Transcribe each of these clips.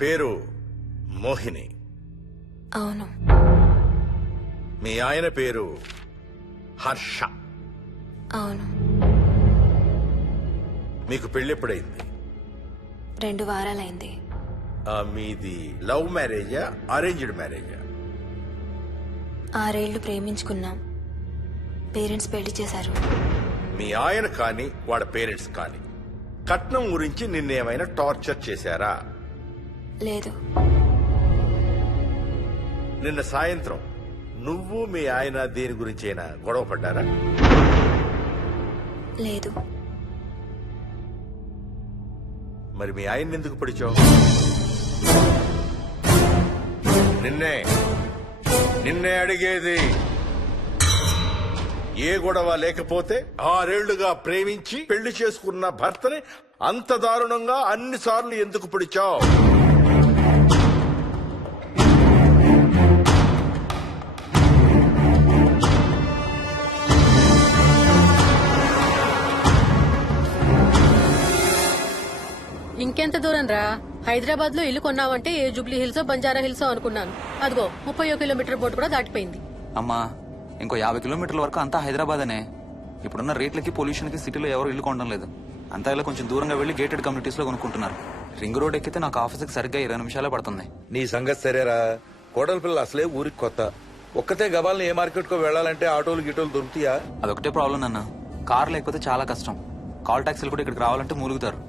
పేరు మోహిని. అవును. మీ ఆయన పేరు హర్ష. అవును. మీకు పెళ్ళెప్పుడైంది? 2 వారాలైంది. మీది లవ్ మ్యారేజా అరేంజ్డ్ మ్యారేజా? 6 ఏళ్లు ప్రేమించుకున్నాం. పేరెంట్స్ పెళ్లి చేశారు. మీ ఆయన కానీ వాళ్ళ పేరెంట్స్ కానీ కట్నం గురించి నిన్నేమైనా టార్చర్ చేశారా? లేదు. నిన్న సాయంత్రం నువ్వు మీ ఆయన దేని గురించి అయినా గొడవ పడ్డారా? లేదు. మరి మీ ఆయన్ని ఎందుకు పిడిచావు? నిన్నే అడిగేది. ఏ గొడవ లేకపోతే 6 ఏళ్లుగా ప్రేమించి పెళ్లి చేసుకున్న భర్తని అంత దారుణంగా అన్నిసార్లు ఎందుకు పిడిచావు? ఇంకెంత దూరం రా? హైదరాబాద్ లో ఇల్లు కొన్నావంటే ఏ జూబ్లీ హిల్స్ బంజారా హిల్స్ అనుకున్నాను. అదిగో 30 కిలోమీటర్ బోర్డు కూడా దాటిపోయింది. అమ్మా, ఇంకో 50 కిలోమీటర్ల వరకు అంతా హైదరాబాద్ అనే. ఇప్పుడున్న రేట్లకి పొల్యూషన్ కి సిటీలో ఎవరు ఇల్లు కొనడం లేదు. అంతా ఇలా కొంచెం దూరంగా వెళ్లి గేటెడ్ కమ్యూనిటీస్ లో కొనుక్కుంటున్నారు. రింగ్ రోడ్ ఎక్కితే నాకు ఆఫీస్కి సరిగ్గా 20 నిమిషాలే పడుతుంది. నీ సంగతి సరేరా, కోడల పిల్ల అసలే ఊరికి కొత్త. ఒక్కతే గబాల్ని ఏ మార్కెట్ కో వెళ్లాలంటే ఆటోలు గిటోలు దొరుకుతాయా? అదొకటే ప్రాబ్లం అన్న. కార్ లేకపోతే చాలా కష్టం. కాల్ టాక్సీలు కూడా ఇక్కడికి రావాలంటే మూలుగుతారు.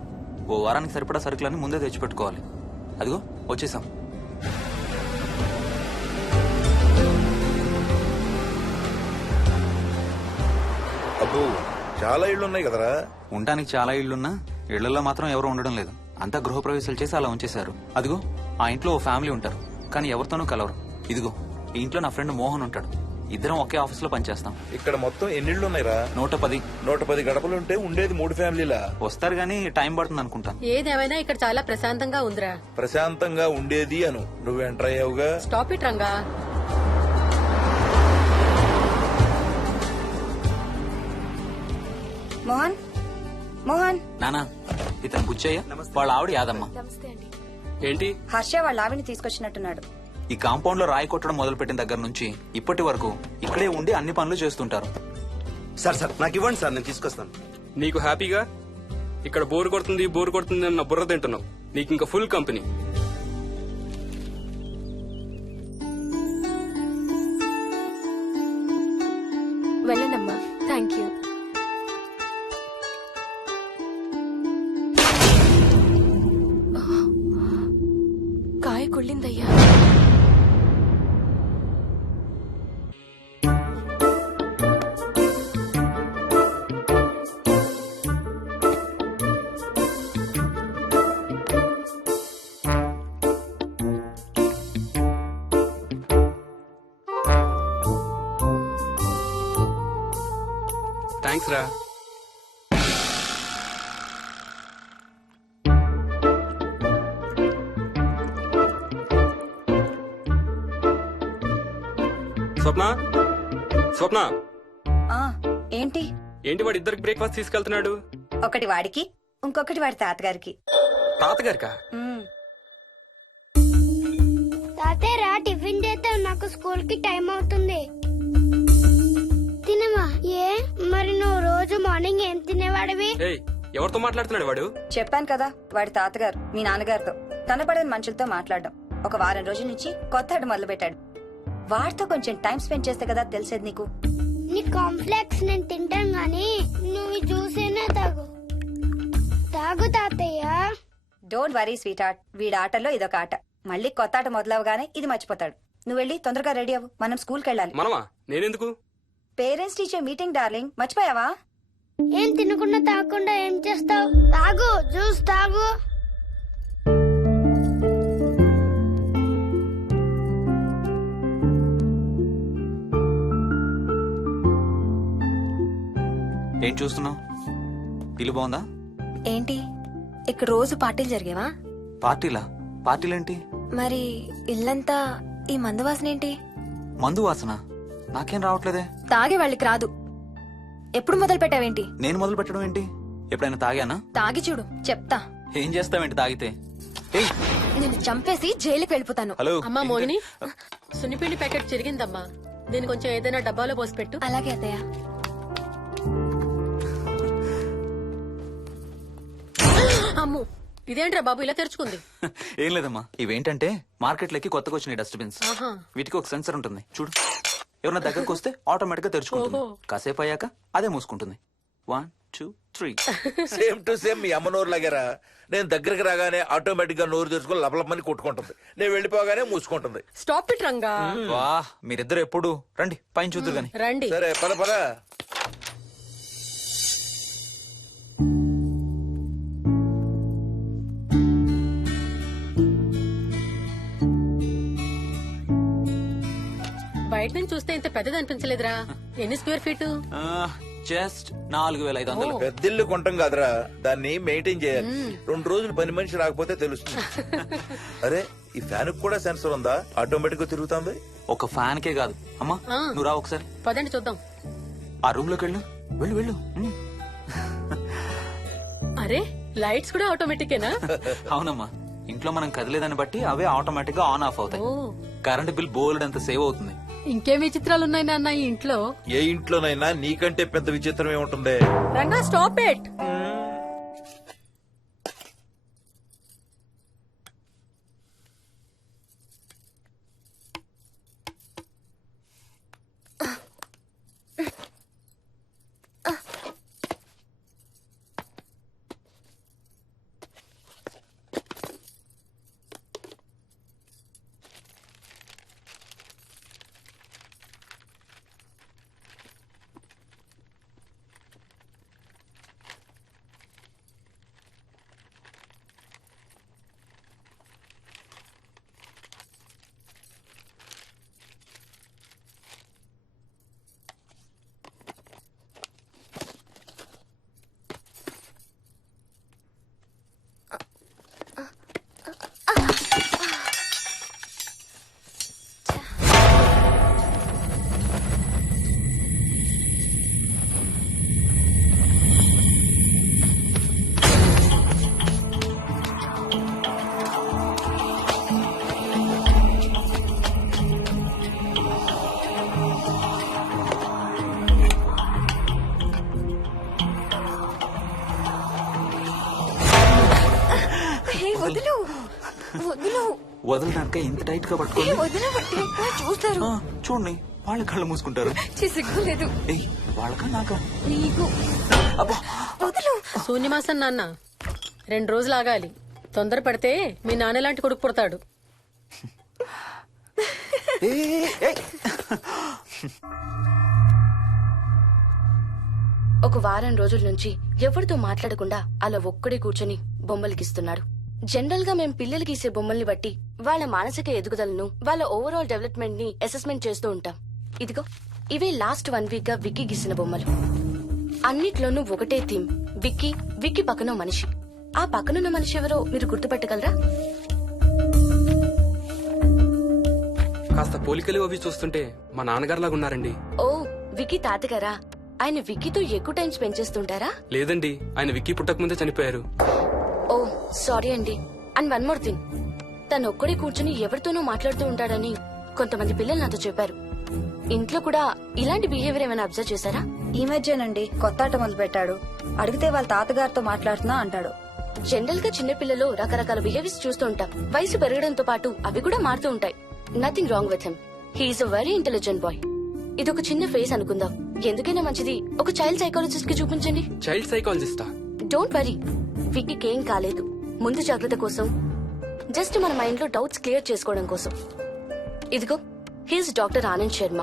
ఓ వారానికి సరిపడా సరుకులన్నీ ముందే తెచ్చిపెట్టుకోవాలి. అదిగో వచ్చేసాం. అబ్బో, చాలా ఇళ్లున్నాయి కదరా. ఉండటానికి చాలా ఇళ్లున్నా ఇళ్లలో మాత్రం ఎవరు ఉండడం లేదు. అంతా గృహప్రవేశాలు చేసి అలా ఉంచేశారు. అదిగో ఆ ఇంట్లో ఓ ఫ్యామిలీ ఉంటారు, కానీ ఎవరితోనూ కలవరు. ఇదిగో ఈ ఇంట్లో నా ఫ్రెండ్ మోహన్ ఉంటాడు. ఇద్దరం ఒకే ఆఫీస్ లో పనిచేస్తాం. ఇక్కడ మొత్తం ఎన్నిళ్లున్నాయిరా? 110. 110 గడపలుంటే ఉండేది 3 ఫ్యామిలీలా. వస్తారు గానీ టైం పడుతుంది అనుకుంటాను. ఏదేమైనా ఇక్కడ చాలా ప్రశాంతంగా ఉందిరా. ప్రశాంతంగా ఉండేది అను, నువ్వు ఎంటర్ అయ్యావుగా. Stop it Ranga. మోహన్, మోహన్. నానా, ఇతను బుచ్చయ్య, వాళ్ళ ఆవిడ యాదమ్మ. ఏంటి? హర్ష వాళ్ళ ఆవిని తీసుకొచ్చినట్టున్నాడు. ఈ కాంపౌండ్ లో రాయి కొట్టడం మొదలు పెట్టిన దగ్గర నుంచి ఇప్పటి వరకు ఇక్కడే ఉండి అన్ని పనులు చేస్తుంటారు. సార్ నాకు ఇవ్వండి సార్, నేను తీసుకొస్తాను. నీకు హ్యాపీగా ఇక్కడ బోర్ కొడుతుంది అన్న బుర్ర తింటున్నావు. నీకు ఇంకా ఫుల్ కంపెనీ. వెళ్ళనమ్మా. Thank you. కాయ కుళ్ళిందయ్యా. థ్యాంక్స్ రా. స్వప్న ఆ ఏంటి? వాడి ఇద్దరికి బ్రేక్ఫాస్ట్ తీసుకెళ్తున్నాడు. ఒకటి వాడికి, ఇంకొకటి వాడి తాతగారికి. తాతగారికా? తాతయ్య టిఫిన్ చేస్తే నాకు స్కూల్ కి టైం అవుతుంది. తినమా? ఏ మరి నువ్వు రోజు మార్నింగ్ ఏం తినేవాడివి? ఎవరితో మాట్లాడుతున్నాడు వాడు? చెప్పాను కదా, వాడి తాతగారు మీ నాన్నగారితో కనపడని మనుషులతో మాట్లాడడం. ఒక వారం రోజుల నుంచి కొత్త ఆడు మొదలు పెట్టాడు. వాడితో కొంచెం టైం స్పెండ్ చేస్తే కదా తెలిసేది నీకు. నీ కాంప్లెక్స్ నేను తింటాను గానీ నువ్వు జ్యూసేనే తాగు తాతయ్య. డోంట్ వరీ స్వీట్ హార్ట్, వీడి ఆటల్లో ఇదొక ఆట. మళ్ళీ కొత్త ఆట మొదలవగానే ఇది మర్చిపోతాడు. నువ్వు వెళ్ళి తొందరగా రెడీ అవ్వు, మనం స్కూల్కి వెళ్ళాలి. మనమా? నేనెందుకు? పేరెంట్స్ టీచర్ మీటింగ్ డార్లింగ్, మర్చిపోయావా? ఏం తినకుండా తాగకుండా ఏం చేస్తావు? తాగు, జ్యూస్ తాగు. ఏం చూస్తున్నావు? ఇల్లు బాగుందా? ఏంటి ఇక్కడ రోజు పార్టీలు జరిగేవా? పార్టీలేంటి? మరి ఇల్లంతా ఈ మందు వాసన ఏంటి? మందు వాసన నాకేం రావట్లేదే. తాగే వాళ్ళకి రాదు. ఎప్పుడు మొదలు పెట్టావేంటి? నేను మొదలు పెట్టడం ఏంటి? ఎప్పుడైనా తాగానా? తాగి చూడు, చెప్తా. ఏం చేస్తావేంటి తాగితే? ఏయ్ నేను చంపేసి జైలుకి వెళ్ళిపోతాను. హలో అమ్మా మోహిని, సున్నిపిండి ప్యాకెట్ చిరిగిందమ్మా. దీని కొంచెం ఏదైనా డబ్బాలో పోసి పెట్టు. అలాగే అత్తయ్య. అమ్ము, ఇదేంట్రా బాబు ఇలా తెరుచుకుంది? ఏం లేదమ్మా, ఇవేంటంటే మార్కెట్లోకి కొత్తగా వచ్చినాయి డస్ట్బిన్స్. ఆహా. వీటికి ఒక సెన్సర్ ఉంటుంది చూడు. ఎవరన్నా దగ్గరకు వస్తే ఆటోమేటిక్ గా తెరుచుకుంటుంది. ఓహో. కాసేపు అయ్యాక అదే మూసుకుంటుంది. 1 2 3. సేమ్ టు సేమ్ మీ అమ్మ నోరు లాగారా. నేను దగ్గరికి రాగానే ఆటోమేటిక్ గా నోరు తెరుచుకొని లపలపమని కొట్టుకుంటుంది. నేను వెళ్ళిపోగానే మూసుకుంటుంది. Stop it Ranga. వా, మీరిద్దరు ఎప్పుడు రండి పైన చూద్దరు గాని. రండి. సరే పద పద. బయట నుంచి చూస్తే ఇంత పెద్దది అనిపించలేదురా. ఎన్ని స్క్వేర్ ఫీట్? జస్ట్ 4500. పెద్దిల్లు కొంటాం కాదురా, దాన్ని మెయింటైన్ చేయాలి. 2 రోజులు పని మనిషి రాకపోతే తెలుస్తుంది. అరే ఈ ఫ్యాన్ కూడా సెన్సర్ ఉందా? ఆటోమేటిక్ గా తిరుగుతుంది. ఒక ఫ్యాన్ కే కాదు అమ్మా. ఆ. నువ్వు రా ఒకసారి పదండి చూద్దాం. ఆ రూమ్ లోకి వెళ్ళు. వెళ్ళు వెళ్ళు. అరే లైట్స్ కూడా ఆటోమేటికేనా? అవునమ్మా, ఇంట్లో మనం కదిలేదాన్ని బట్టి అవే ఆటోమేటిక్ గా ఆన్ ఆఫ్ అవుతాయి. ఓ, కరెంట్ బిల్ బోల్డ్ అంత సేవ్ అవుతుంది. ఇంకేం విచిత్రాలు ఉన్నాయి నాన్న ఈ ఇంట్లో? ఏ ఇంట్లోనైనా నీకంటే పెద్ద విచిత్రం ఏముంటుంది? Ranga stop it. వదులు వదులు వదలడానిక ఇంత టైట్ గా పట్టుకోండి. వదలబట్టి చూస్తారు. చూడండి, వాళ్ళ కళ్ళు మూసుకుంటారు. సిగ్గులేదు ఏయ్, వాళ్ళకా నాకా? నీకు. అబ్బా, వదులు. శూన్యమాసం నాన్న 2 రోజులు ఆగాలి. తొందర పడితే మీ నాన్న లాంటి కొడుకు పుడతాడు. ఏయ్, ఏయ్. ఒక వారం రోజుల నుంచి ఎవరితో మాట్లాడకుండా అలా ఒక్కడే కూర్చొని బొమ్మలు గీస్తున్నాడు. జనరల్ గా మేం పిల్లలు గీసే బొమ్మల్ని బట్టి వాళ్ళ మానసిక ఎదుగుదలను, వాళ్ళ ఓవరాల్ డెవలప్మెంట్ ని అసెస్మెంట్ చేస్తూ ఉంటాం. ఇదిగో ఇవే లాస్ట్ 1 వీక్ గా విక్కీ గీసిన బొమ్మలు. అన్నిట్లోనూ ఒకటే థీమ్, విక్కీ, విక్కీ పక్కన మనిషి. ఆ పక్కనున్న మనిషి ఎవరో మీరు గుర్తుపట్టగలరా? కాస్త పోలికలు అవి చూస్తుంటే మా నాన్నగారులాగా ఉన్నారండి. ఓ, విక్కీ తాతగారా? ఆయన విక్కీతో ఎక్కువ టైం స్పెండ్ చేస్తుంటారా? లేదండి, ఆయన విక్కీ పుట్టక ముందే చనిపోయారు. ఓ సారీ అండి. అండ్ 1 మోర్ థింగ్, తను ఒక్కడే కూర్చుని ఎవరితోనూ మాట్లాడుతూ ఉంటాడని కొంతమంది పిల్లలు నాతో చెప్పారు. ఇంట్లో కూడా ఇలాంటి బిహేవియర్ ఏమైనా అబ్జర్వ్ చేశారా? ఈ మధ్యనండి కొత్త ఆట మొదలు పెట్టాడు. అడిగితే వాళ్ళ తాతగారితో మాట్లాడుతున్నా అంటాడు. జనరల్ గా చిన్నపిల్లలు రకరకాల బిహేవియర్స్ చూస్తూ ఉంటాం. వయసు పెరగడంతో పాటు అవి కూడా మారుతూ ఉంటాయి. Nothing wrong with him. He's a very intelligent boy. ఇదొక చిన్న ఫేస్ అనుకుందాం. ఎందుకైనా మంచిది ఒక చైల్డ్ సైకాలజిస్ట్ కి చూపించండి. చైల్డ్ సైకాలజిస్టా? డోంట్ వరీ, విక్కీకి ఏం కాలేదు. ముందు జాగ్రత్త కోసం, జస్ట్ మన మైండ్ లో డౌట్స్ క్లియర్ చేసుకోవడం కోసం. ఇదిగో హీస్ డాక్టర్ ఆనంద్ శర్మ,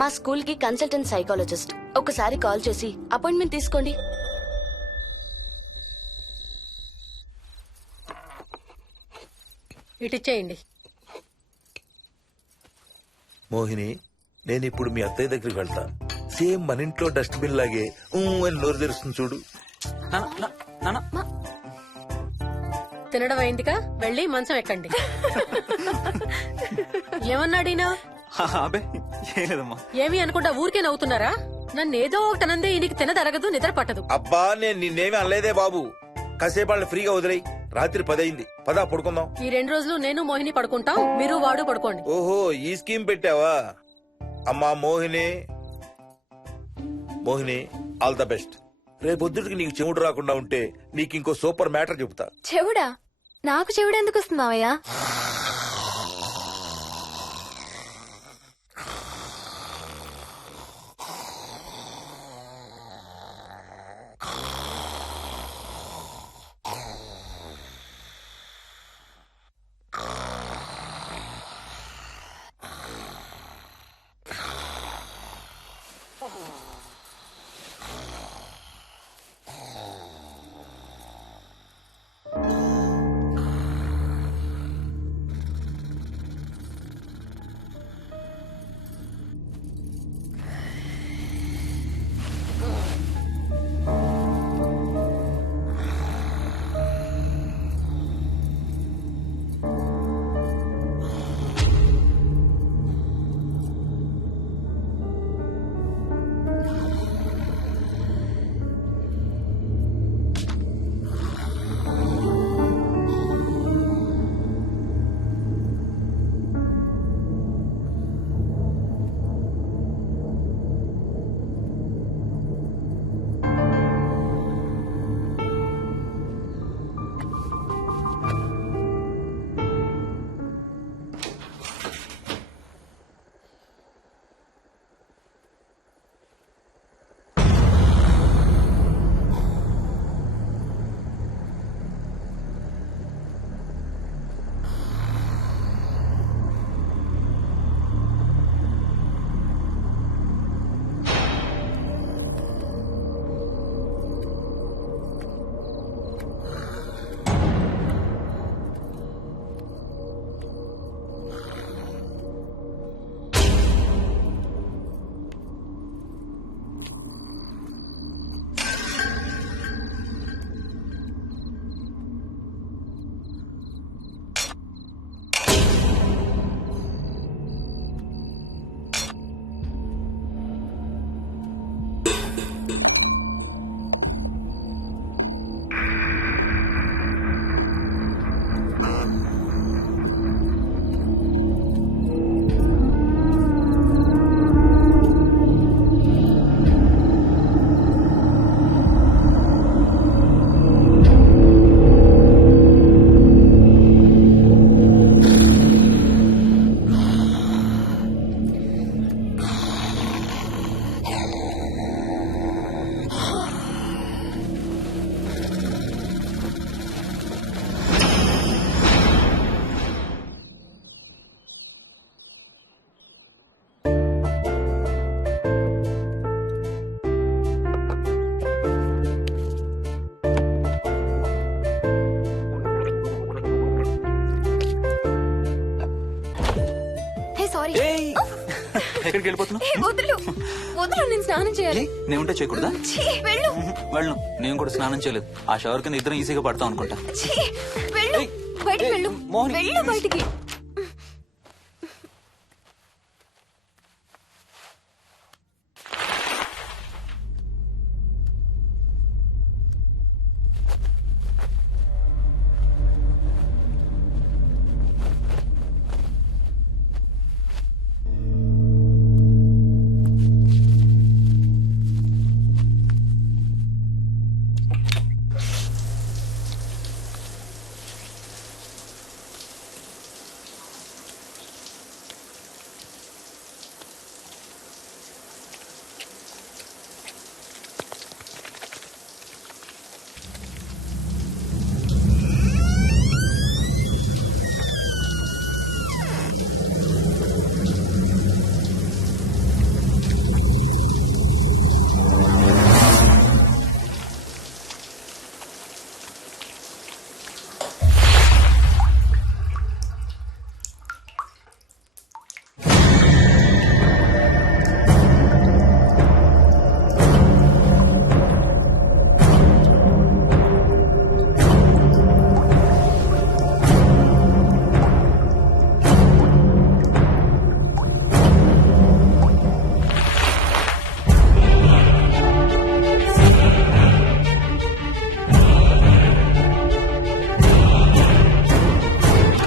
మా స్కూల్ కి కన్సల్టెంట్ సైకాలజిస్ట్. ఒకసారి కాల్ చేసి అపాయింట్మెంట్ తీసుకోండి. ఇటిచ్చేయండి. మోహిని, నేను ఇప్పుడు మీ అత్తయ్య దగ్గరికి వెళ్తా. సేమ్ మన ఇంట్లో డస్ట్బిన్ లాగే అని నోరు తెరుస్తుంది చూడు. తినడం అయిందిగా, వెళ్ళి మంచం ఎక్కండి. ఏమన్నాడీనా? అబ్బే ఏం లేదమ్మా. ఏమి అనుకుంటా ఊరికే నవ్వుతున్నారా? నన్ను ఏదో ఒకటి అనందే ఈయనకి తినదరగదు, నిద్ర పట్టదు. అబ్బా నేను నిన్నేమి అనలేదే బాబు. కాసేపు వాళ్ళని ఫ్రీగా వదిలేయి. రాత్రి 10 అయింది. పదా పడుకుందాం. ఈ 2 రోజులు నేను మోహిని పడుకుంటాం, మీరు వాడు పడుకోండి. ఓహో, ఈ స్కీమ్ పెట్టావా? అమ్మా Mohini, Mohini all the best. రేపొద్దుటికి నీకు చెవుడు రాకుండా ఉంటే నీకు ఇంకో సూపర్ మ్యాటర్ చెబుతా. చెవుడా? నాకు చెవుడు ఎందుకు వస్తుంది మావయ్య? సారీ. ఎక్కడికి వెళ్ళిపోతున్నావు? వదులు వదులు, నేను స్నానం చేయాలి. నేను ఉంటే చేయకూడదా? ఛీ, వెళ్ళు. వెళ్ళు. నేను కూడా స్నానం చేయలేదు. ఆ షవర్ కింద ఇద్దరం ఈజీగా పడతాం అనుకుంటా. ఛీ, వెళ్ళు. బయటికి వెళ్ళు. మోహిని. వెళ్ళు బయటికి.